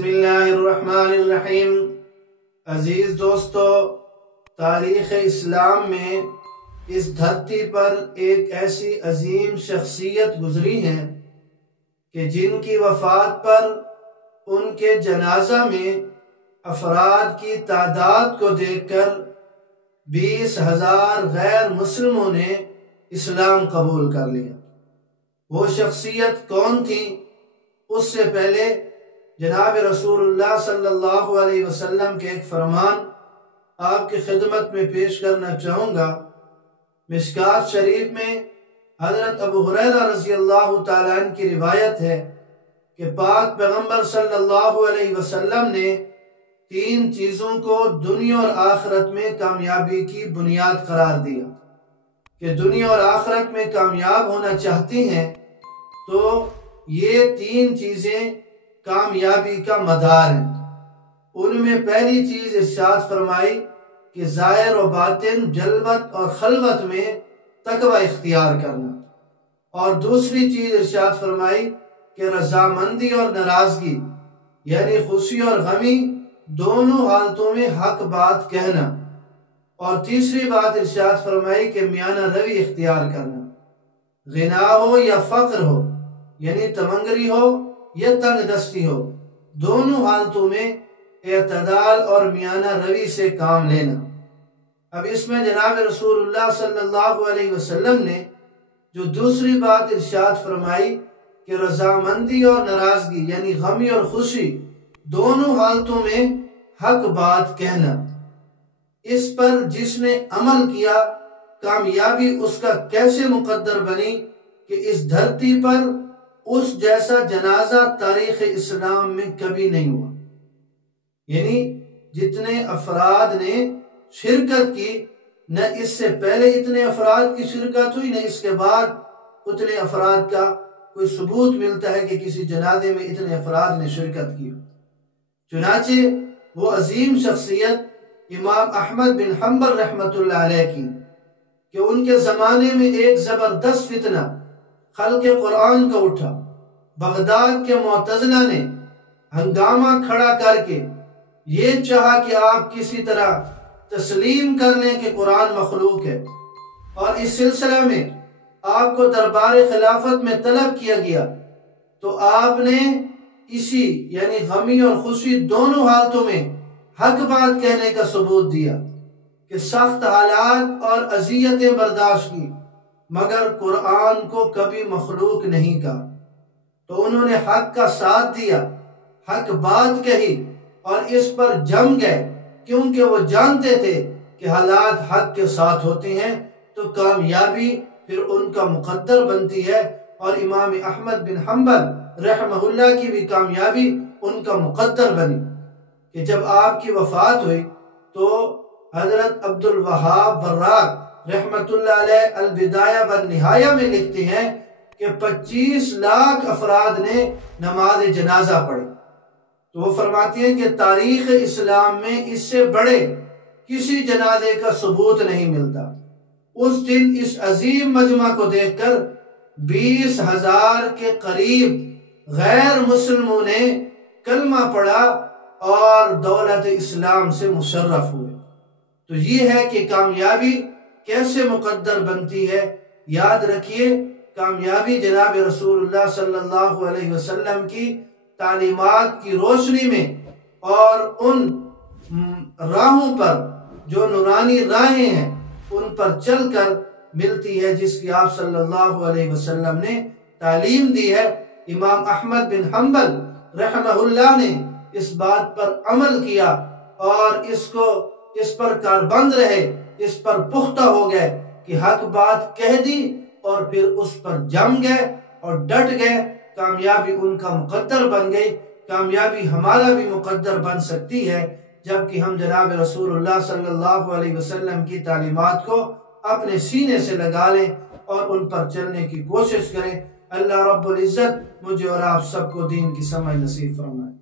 بسم اللہ الرحمن الرحیم۔ عزیز دوستو، تاریخ اسلام میں اس دھرتی پر ایک ایسی عظیم شخصیت گزری ہے کہ جن کی وفات پر ان کے جنازہ میں افراد کی تعداد کو دیکھ کر 20,000 غیر مسلموں نے اسلام قبول کر لیا۔ وہ شخصیت کون تھی؟ اس سے پہلے جناب رسول اللہ صلی اللہ علیہ وسلم کے ایک فرمان آپ کی خدمت میں پیش کرنا چاہوں گا۔ مشکات شریف میں حضرت ابو ہریرہ رضی اللہ تعالیٰ عنہ کی روایت ہے کہ پاک پیغمبر صلی اللہ علیہ وسلم نے 3 چیزوں کو دنیا اور آخرت میں کامیابی کی بنیاد قرار دیا کہ دنیا اور آخرت میں کامیاب ہونا چاہتی ہیں تو یہ 3 چیزیں کامیابی کا مدار ہیں۔ ان میں پہلی چیز ارشاد فرمائی کہ ظاہر و باطن، جلوت اور خلوت میں تقوی اختیار کرنا، اور دوسری چیز ارشاد فرمائی کہ رضامندی اور ناراضگی یعنی خوشی اور غمی دونوں حالتوں میں حق بات کہنا، اور تیسری بات ارشاد فرمائی کہ میانہ روی اختیار کرنا، غنا ہو یا فقر ہو، یعنی تمنگری ہو یا تنگ دستی ہو، دونوں حالتوں میں اعتدال اور میانہ روی سے کام لینا۔ اب اس میں جناب رسول اللہ صلی اللہ علیہ وسلم نے جو دوسری بات ارشاد فرمائی کہ رضامندی اور ناراضگی یعنی غمی اور خوشی دونوں حالتوں میں حق بات کہنا، اس پر جس نے عمل کیا کامیابی اس کا کیسے مقدر بنی کہ اس دھرتی پر اس جیسا جنازہ تاریخ اسلام میں کبھی نہیں ہوا۔ یعنی جتنے افراد نے شرکت کی، نہ اس سے پہلے اتنے افراد کی شرکت ہوئی، نہ اس کے بعد اتنے افراد کا کوئی ثبوت ملتا ہے کہ کسی جنازے میں اتنے افراد نے شرکت کی۔ چنانچہ وہ عظیم شخصیت امام احمد بن حنبل رحمۃ اللہ علیہ کی کہ ان کے زمانے میں ایک زبردست فتنہ خلق قرآن کا اٹھا۔ بغداد کے معتزلہ نے ہنگامہ کھڑا کر کے یہ چاہا کہ آپ کسی طرح تسلیم کر لیں کہ قرآن مخلوق ہے، اور اس سلسلہ میں آپ کو دربار خلافت میں طلب کیا گیا تو آپ نے اسی یعنی غمی اور خوشی دونوں حالتوں میں حق بات کہنے کا ثبوت دیا کہ سخت حالات اور اذیتیں برداشت کی مگر قرآن کو کبھی مخلوق نہیں کہا۔ تو انہوں نے حق کا ساتھ دیا، حق بات کہی اور اس پر جم گئے، کیونکہ وہ جانتے تھے کہ حالات حق کے ساتھ ہوتے ہیں تو کامیابی پھر ان کا مقدر بنتی ہے، اور امام احمد بن حنبل رحمہ اللہ کی بھی کامیابی ان کا مقدر بنی کہ جب آپ کی وفات ہوئی تو حضرت عبد الوہاب براق رحمت اللہ علیہ البدایہ والنہایہ میں لکھتے ہیں کہ 25 لاکھ افراد نے نماز جنازہ پڑھی۔ تو وہ فرماتی ہیں کہ تاریخ اسلام میں اس سے بڑے کسی جنازے کا ثبوت نہیں ملتا۔ اس دن اس عظیم مجمع کو دیکھ کر 20,000 کے قریب غیر مسلموں نے کلمہ پڑھا اور دولت اسلام سے مشرف ہوئے۔ تو یہ ہے کہ کامیابی کیسے مقدر بنتی ہے۔ یاد رکھیے، کامیابی جناب رسول اللہ صلی اللہ علیہ وسلم کی تعلیمات کی روشنی میں اور ان راہوں پر جو نورانی راہیں ہیں ان پر چل کر ملتی ہے جس کی آپ صلی اللہ علیہ وسلم نے تعلیم دی ہے۔ امام احمد بن حنبل رحمہ اللہ نے اس بات پر عمل کیا اور اس پر کاربند رہے، اس پر پختہ ہو گئے کہ حق بات کہہ دی اور پھر اس پر جم گئے اور ڈٹ گئے۔ کامیابی ان کا مقدر بن گئی۔ کامیابی ہمارا بھی مقدر بن سکتی ہے جبکہ ہم جناب رسول اللہ صلی اللہ علیہ وسلم کی تعلیمات کو اپنے سینے سے لگا لیں اور ان پر چلنے کی کوشش کریں۔ اللہ رب العزت مجھے اور آپ سب کو دین کی سمجھ نصیب فرمائے۔